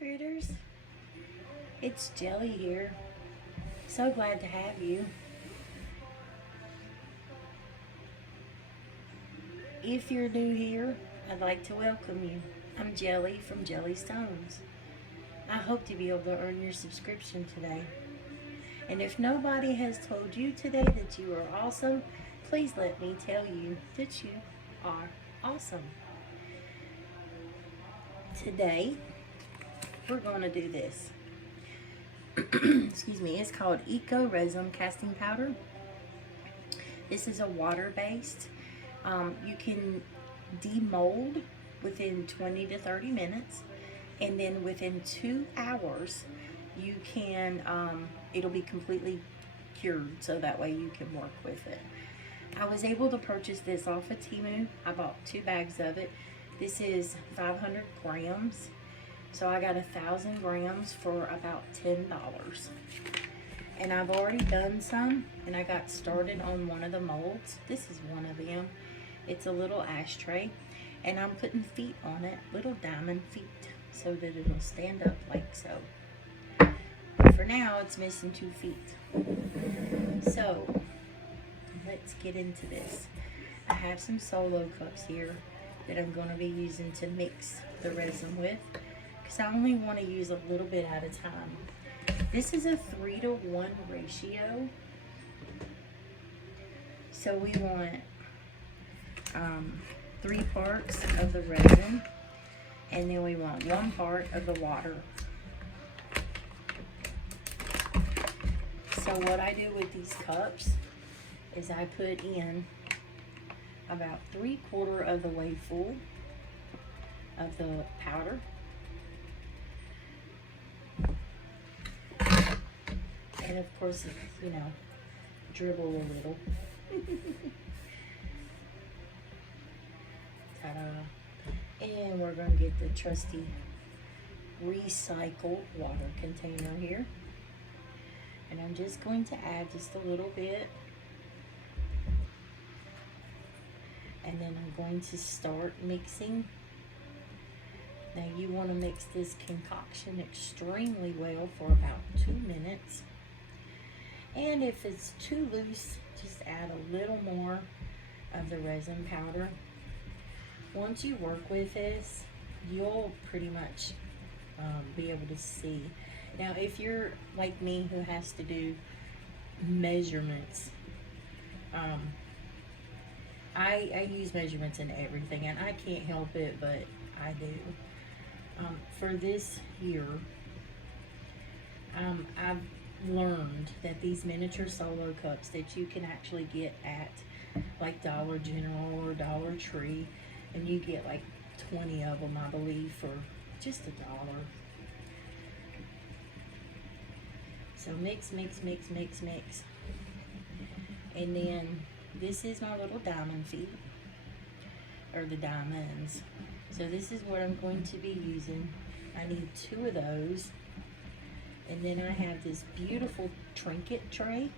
critters. It's Jelly here. So glad to have you. If you're new here, I'd like to welcome you. I'm Jelly from Jelly Stones. I hope to be able to earn your subscription today. And if nobody has told you today that you are awesome, please let me tell you that you are awesome. Today, we're going to do this. Excuse me, it's called Eco Resin Casting Powder. This is a water-based. You can demold within 20 to 30 minutes, and then within 2 hours, you can, it'll be completely cured, so that way you can work with it. I was able to purchase this off of Temu. I bought 2 bags of it. This is 500 grams. So I got 1,000 grams for about $10. And I've already done some, and I got started on one of the molds. This is one of them. It's a little ashtray, and I'm putting feet on it, little diamond feet, so that it'll stand up like so. But for now, it's missing 2 feet. So let's get into this. I have some solo cups here that I'm going to be using to mix the resin with, because I only want to use a little bit at a time. This is a 3-to-1 ratio. So we want 3 parts of the resin, and then we want 1 part of the water. So what I do with these cups is I put in about 3/4 of the way full of the powder. And of course, you know, dribble a little. Ta-da. And we're going to get the trusty recycled water container here. And I'm just going to add just a little bit. And then I'm going to start mixing. Now you want to mix this concoction extremely well for about 2 minutes. And if it's too loose, just add a little more of the resin powder. Once you work with this, you'll pretty much be able to see. Now, if you're like me who has to do measurements, I use measurements in everything, and I can't help it, but I do. For this here, I've learned that these miniature solo cups that you can actually get at like Dollar General or Dollar Tree, and you get like 20 of them, I believe, for just $1. So mix, mix, mix, mix, mix. And then this is my little diamond feet, or the diamonds. So this is what I'm going to be using. I need 2 of those. And then I have this beautiful trinket tray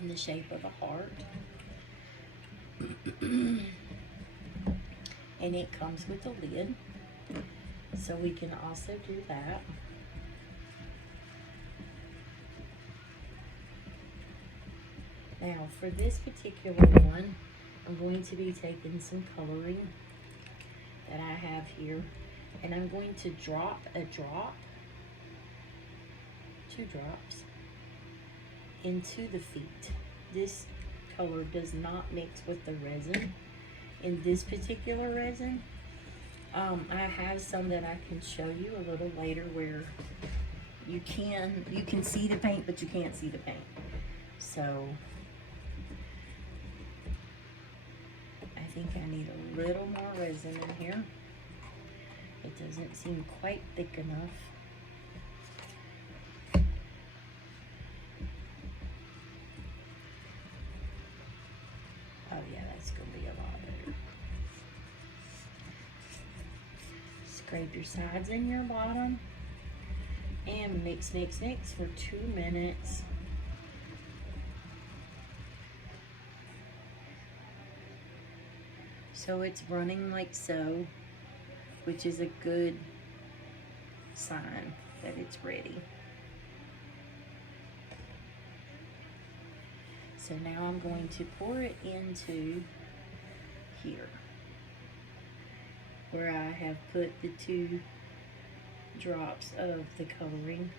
in the shape of a heart. And it comes with a lid, so we can also do that. Now for this particular one, I'm going to be taking some coloring that I have here, and I'm going to drop a drop, 2 drops, into the feet. This color does not mix with the resin. In this particular resin, I have some that I can show you a little later where you can see the paint, but you can't see the paint. So I think I need a little more resin in here. It doesn't seem quite thick enough. Oh yeah, that's going to be a lot better. Scrape your sides and your bottom, and mix, mix, mix for 2 minutes. So it's running like so, which is a good sign that it's ready. So now I'm going to pour it into here, where I have put the 2 drops of the coloring,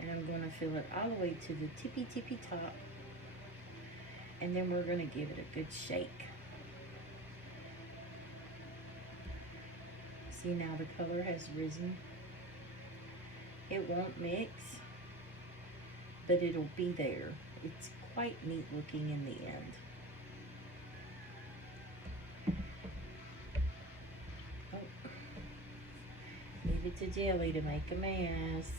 and I'm going to fill it all the way to the tippy top, and then we're going to give it a good shake. See, now the color has risen. It won't mix, but it'll be there. It's quite neat looking in the end. Oh. Leave it to Jelly to make a mess.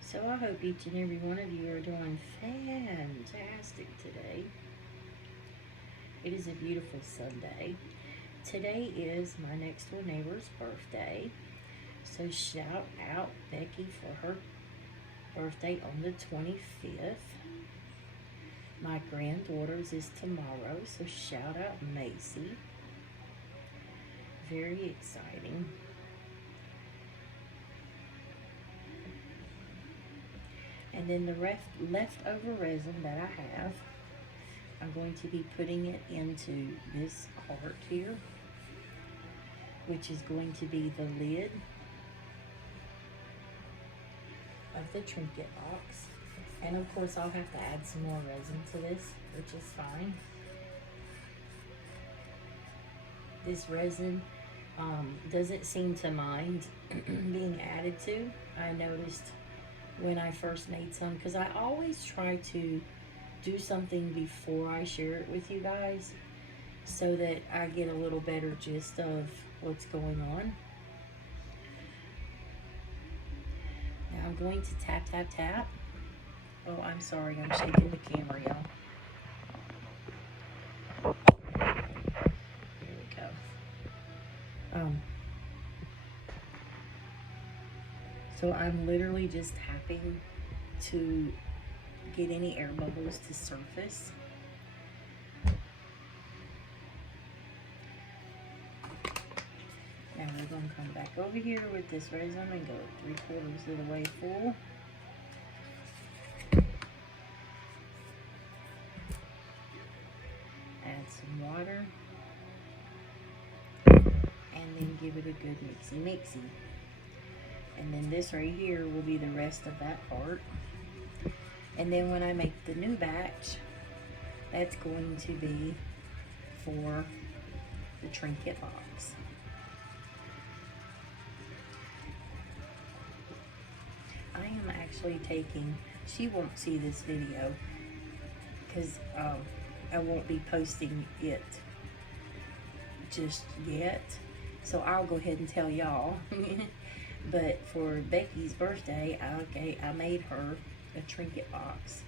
So I hope each and every one of you are doing fantastic today. It is a beautiful Sunday. Today is my next door neighbor's birthday. So shout out Becky for her birthday on the 25th. My granddaughter's is tomorrow, so shout out Macy. Very exciting. And then the leftover resin that I have, I'm going to be putting it into this heart here, which is going to be the lid of the trinket box. And of course I'll have to add some more resin to this, which is fine. This resin doesn't seem to mind being added to. I noticed when I first made some, because I always try to do something before I share it with you guys so that I get a little better gist of what's going on. Now I'm going to tap, tap, tap. Oh, I'm sorry, I'm shaking the camera, y'all. There we go. So I'm literally just tapping to get any air bubbles to surface. Now we're going to come back over here with this resin and go 3/4 of the way full. Add some water. And then give it a good mixy-mixy. And then this right here will be the rest of that part. And then when I make the new batch, that's going to be for the trinket box. I am actually taking, she won't see this video because I won't be posting it just yet. So I'll go ahead and tell y'all. But for Becky's birthday, I made her a trinket box,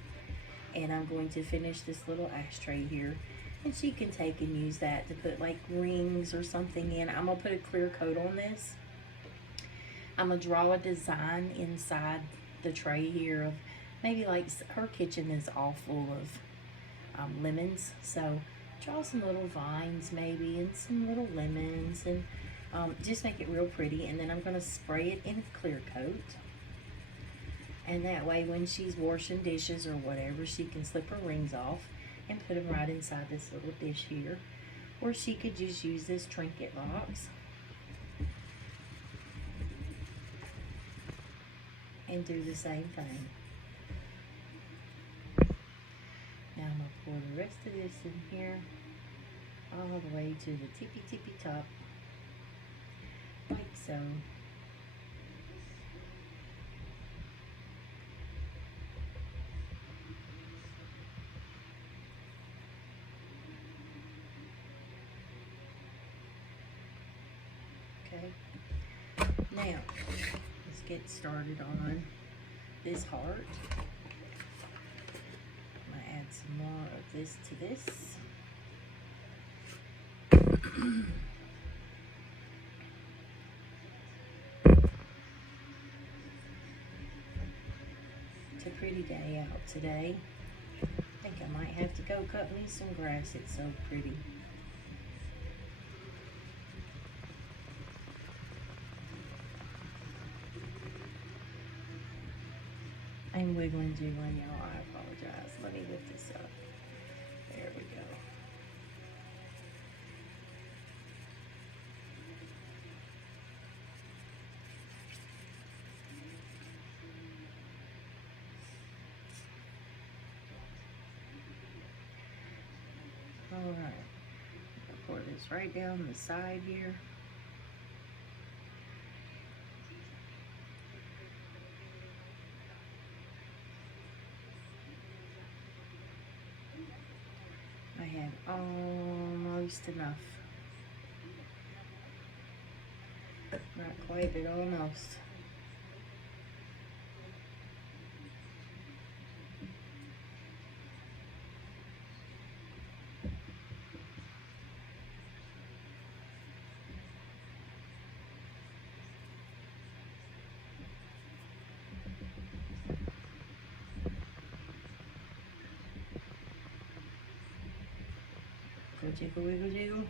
and I'm going to finish this little ashtray here, and she can take and use that to put like rings or something in. I'm gonna put a clear coat on this. I'm gonna draw a design inside the tray here of maybe like her kitchen is all full of lemons, so draw some little vines maybe and some little lemons, and just make it real pretty. And then I'm going to spray it in a clear coat, and that way when she's washing dishes or whatever, she can slip her rings off and put them right inside this little dish here. Or she could just use this trinket box and do the same thing. Now I'm going to pour the rest of this in here all the way to the tippy top, like so. Okay, now let's get started on this heart. I'm gonna add some more of this to this. It's a pretty day out today. I think I might have to go cut me some grass. It's so pretty. I'm wiggling, jiggling, y'all. I apologize. Let me lift this up. There we go. Alright. Pour this right down the side here. I have almost enough. Not quite, but almost. Go jiggle, wiggle, jiggle.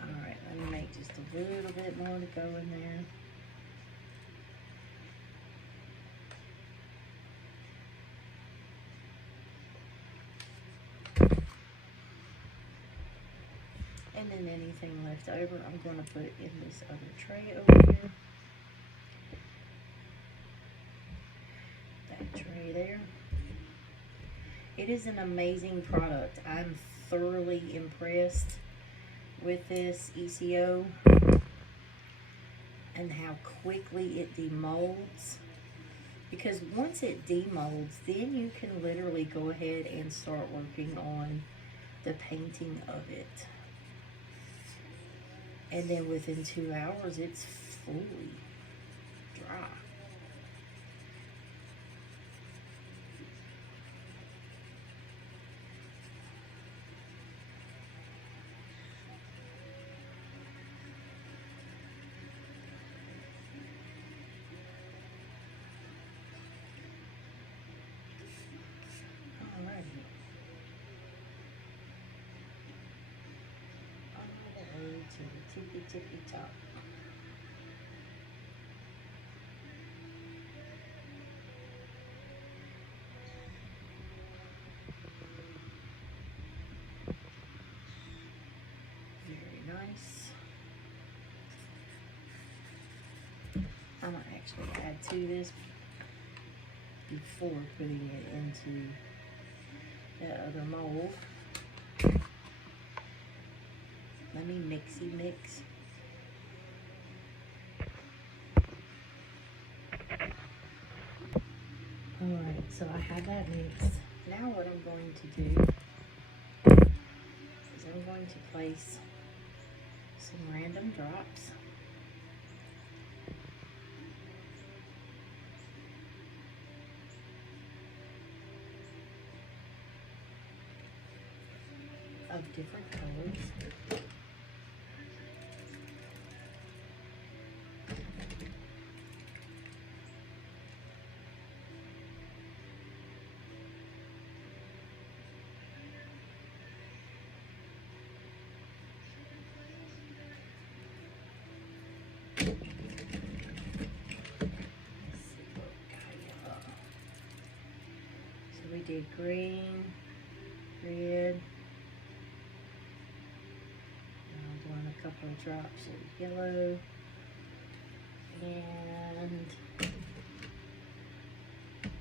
Alright, let me make just a little bit more to go in there. And then anything left over, I'm going to put in this other tray over here. That tray there. It is an amazing product. I'm thoroughly impressed with this ECO and how quickly it demolds. Because once it demolds, then you can literally go ahead and start working on the painting of it. And then within 2 hours, it's fully dry. To the tippy top. Very nice. I'm going to actually add to this before putting it into that other mold. Let me mixy mix. Alright, so I have that mixed. Now what I'm going to do is I'm going to place some random drops. Of different colors. We did green, red. Now I'm doing a couple of drops of yellow and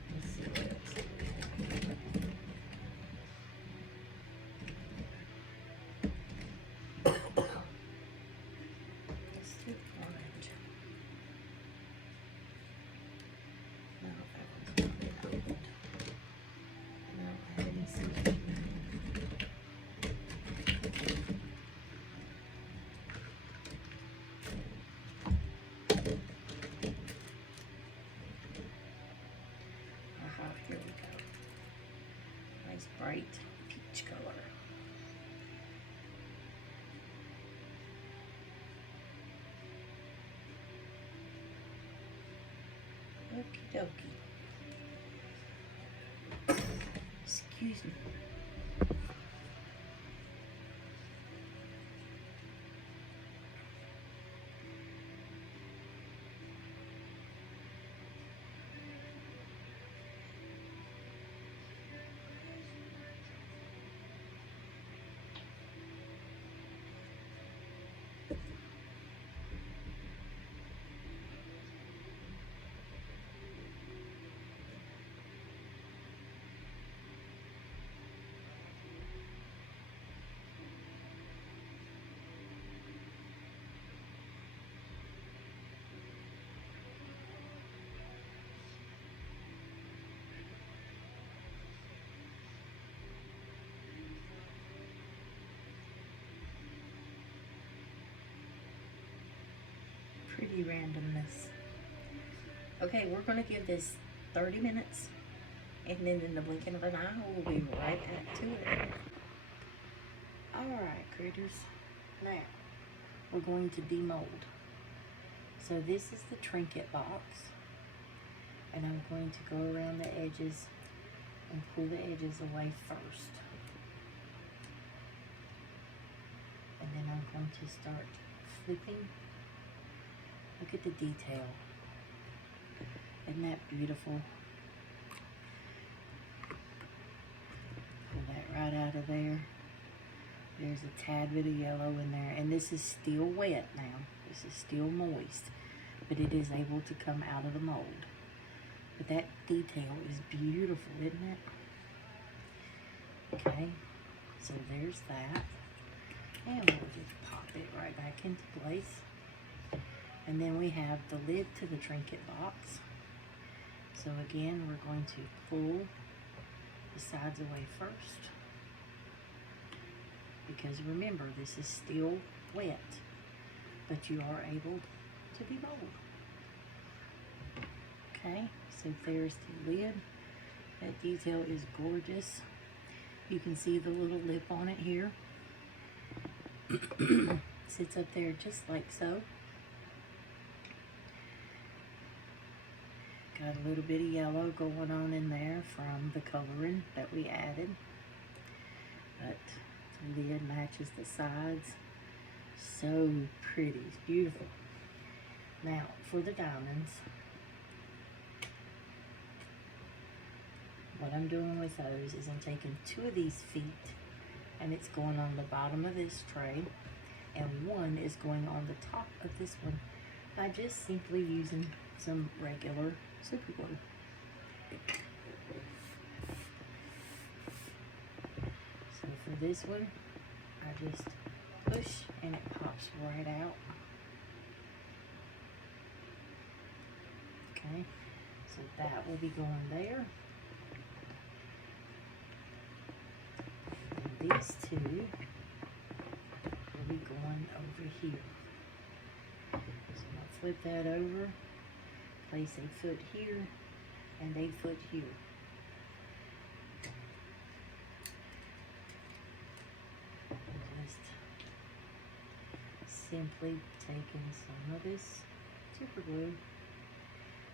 let's see what else. Let's do orange. No, that one's not enough. Here we go. Nice bright peach color. Okie dokie. Excuse me. Pretty randomness. Okay, we're going to give this 30 minutes, and then in the blinking of an eye, we'll be right back to it. Alright, critters. Now, we're going to demold. So this is the trinket box, and I'm going to go around the edges and pull the edges away first. And then I'm going to start flipping. Look at the detail. Isn't that beautiful? Pull that right out of there. There's a tad bit of yellow in there, and this is still wet now. This is still moist, but it is able to come out of the mold. But that detail is beautiful, isn't it? Okay, so there's that. And we'll just pop it right back into place. And then we have the lid to the trinket box. So again, we're going to pull the sides away first. Because remember, this is still wet, but you are able to demold. Okay, so there's the lid. That detail is gorgeous. You can see the little lip on it here. Sits up there just like so. Got a little bit of yellow going on in there from the coloring that we added. But the lid matches the sides. So pretty. It's beautiful. Now, for the diamonds, what I'm doing with those is I'm taking 2 of these feet, and it's going on the bottom of this tray, and 1 is going on the top of this one by just simply using some regular super glue. So for this one, I just push and it pops right out. Okay, so that will be going there. And these 2 will be going over here. So I'll flip that over, place a foot here and a foot here. Just simply taking some of this super glue.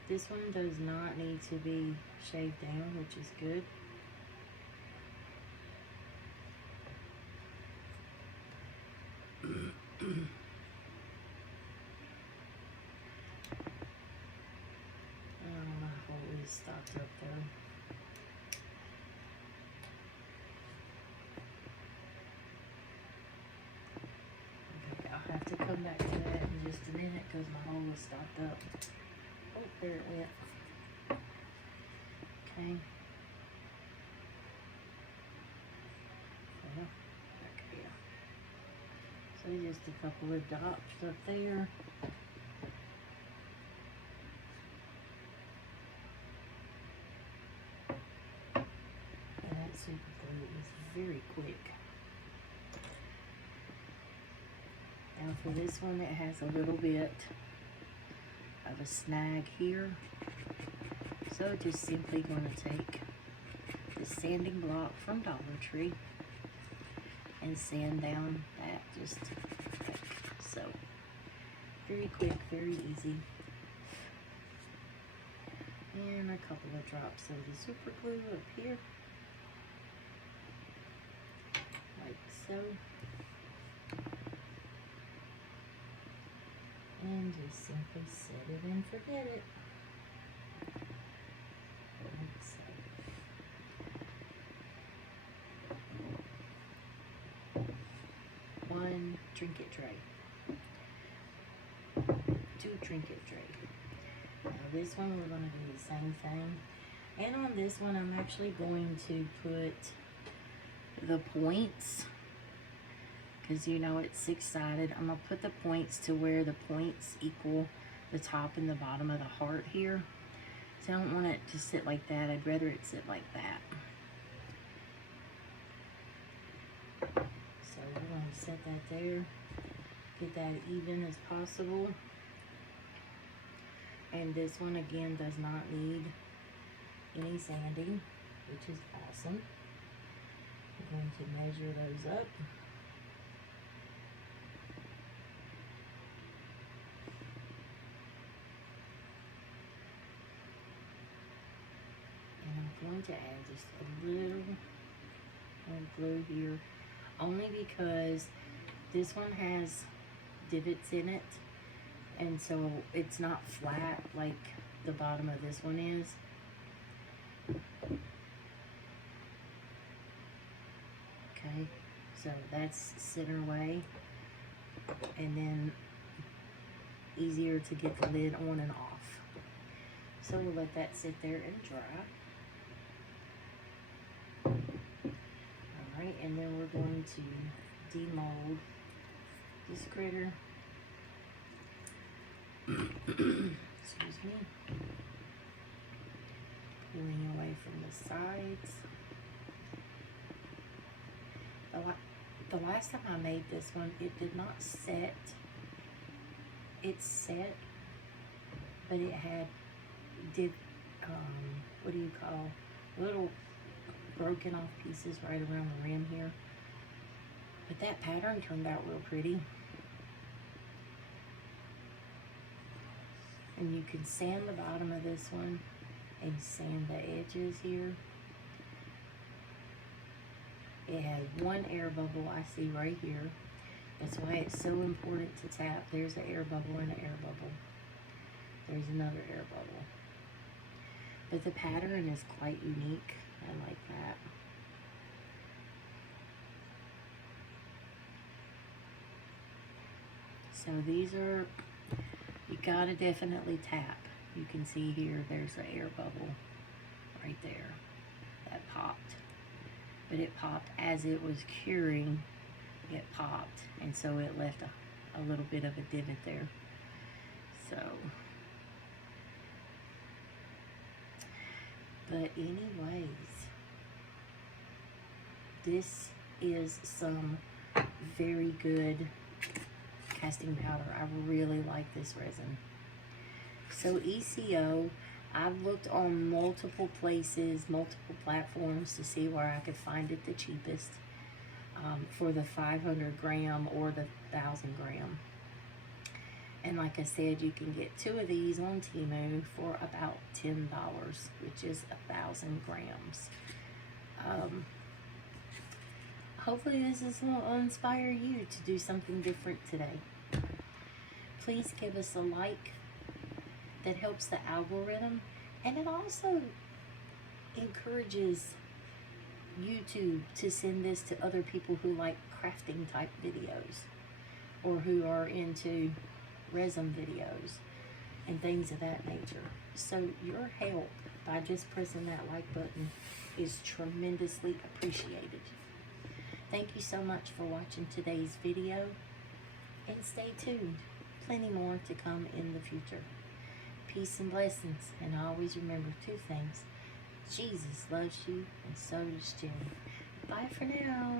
This one does not need to be shaved down, which is good. My hole is stopped up though. Okay, I'll have to come back to that in just a minute because my hole is stopped up. Oh, there it went. Okay. Well, back here. So just a couple of dots up there. And that super glue is very quick. Now for this one, it has a little bit of a snag here. So just simply going to take the sanding block from Dollar Tree and sand down that just like so. Very quick, very easy. And a couple of drops of the super glue up here. so. And just simply set it and forget it. Like so. One trinket tray. Two trinket tray. Now this one we're going to do the same thing. And on this one I'm actually going to put the points, because you know it's six-sided. I'm going to put the points to where the points equal the top and the bottom of the heart here. So I don't want it to sit like that. I'd rather it sit like that. So we're going to set that there. Get that even as possible. And this one again does not need any sanding, which is awesome. I'm going to measure those up. And I'm going to add just a little glue here, only because this one has divots in it, and so it's not flat like the bottom of this one is. Okay, so that's center way, and then easier to get the lid on and off. So we'll let that sit there and dry. Alright, and then we're going to demold this critter. Excuse me. Pulling away from the sides. The last time I made this one, it did not set. It set, but it had what do you call, little broken off pieces right around the rim here. But that pattern turned out real pretty. And you can sand the bottom of this one and sand the edges here. It has one air bubble I see right here. That's why it's so important to tap. There's an air bubble and an air bubble. There's another air bubble. But the pattern is quite unique. I like that. So these are, you gotta definitely tap. You can see here, there's an air bubble right there. That popped. But it popped as it was curing. It popped, and so it left a little bit of a divot there. So, but anyways, this is some very good casting powder. I really like this resin. So ECO, I've looked on multiple places, multiple platforms to see where I could find it the cheapest. For the 500 gram or the 1,000 gram. And like I said, you can get two of these on Temu for about $10, which is 1,000 grams. Hopefully this will inspire you to do something different today. Please give us a like. That helps the algorithm, and it also encourages YouTube to send this to other people who like crafting type videos or who are into resin videos and things of that nature. So your help by just pressing that like button is tremendously appreciated. Thank you so much for watching today's video, and stay tuned. Plenty more to come in the future. Peace and blessings, and always remember two things. Jesus loves you, and so does Jenny. Bye for now.